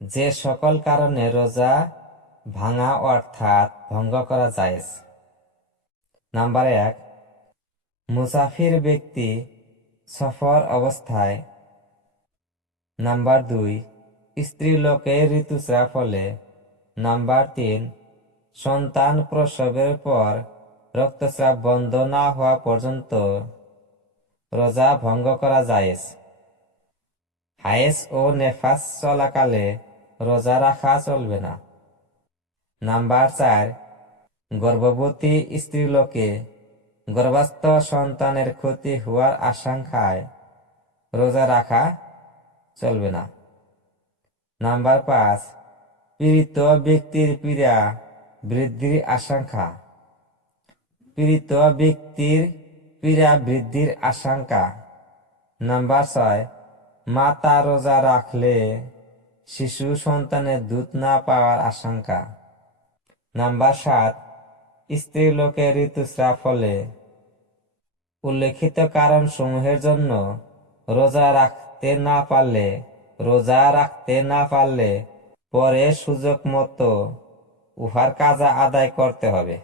যে সকল কারণে রোজা ভাঙা অর্থাৎ ভঙ্গ করা জায়েজ। নাম্বার 1, মুসাফির ব্যক্তি সফর অবস্থায়। নাম্বার 2, স্ত্রী লোকের ঋতুস্রাব হলে। নাম্বার 3, সন্তান প্রসবের পর রক্তস্রাব বন্ধ না হওয়া পর্যন্ত রোজা ভঙ্গ করা জায়েজ। হায়েস ও নেফাস চলাকালে রোজা রাখা চলবে না। নাম্বার 4, গর্ভবতী স্ত্রীলোকে গর্ভস্থ সন্তানের ক্ষতি হওয়ার আশঙ্কায় রোজা রাখা চলবে না। নাম্বার 5, পীড়িত ব্যক্তির পীড়া বৃদ্ধির আশঙ্কা। পীড়িত ব্যক্তির পীড়া বৃদ্ধির আশঙ্কা। নাম্বার 6, মাতা রোজা রাখলে শিশু সন্তানের দুধ না পাওয়ার আশঙ্কা। নাম্বার 7, স্ত্রী লোকের ঋতুস্রাব হলে উল্লেখিত কারণ সমূহের জন্য রোজা রাখতে না পারলে পরে সুযোগ মতো উহার কাজা আদায় করতে হবে।